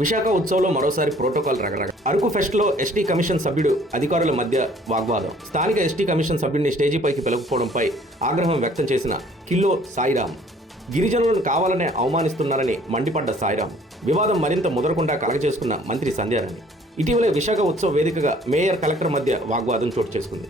విశాఖ ఉత్సవంలో మరోసారి protocol రగరగ. Araku ఫెస్ట్లో ST commission సభ్యుడు అధికారుల మధ్య వాగ్వాదం. స్థానిక ఎస్టీ కమిషన్ సభ్యుడిని స్టేజీపైకి పిలవకపోవడంపై ఆగ్రహం వ్యక్తం చేసిన కిల్లో సాయిరాం. గిరిజనులను కావాలనే అవమానిస్తున్నారని మండిపడ్డ సాయిరాం వివాదం మరింత ముదరకుండా కలగజేసుకున్న మంత్రి సంధ్యారాణి. ఇటీవలే విశాఖ ఉత్సవ వేదికగా మేయర్ కలెక్టర్ మధ్య వాగ్వాదం చోటు చేసుకుంది.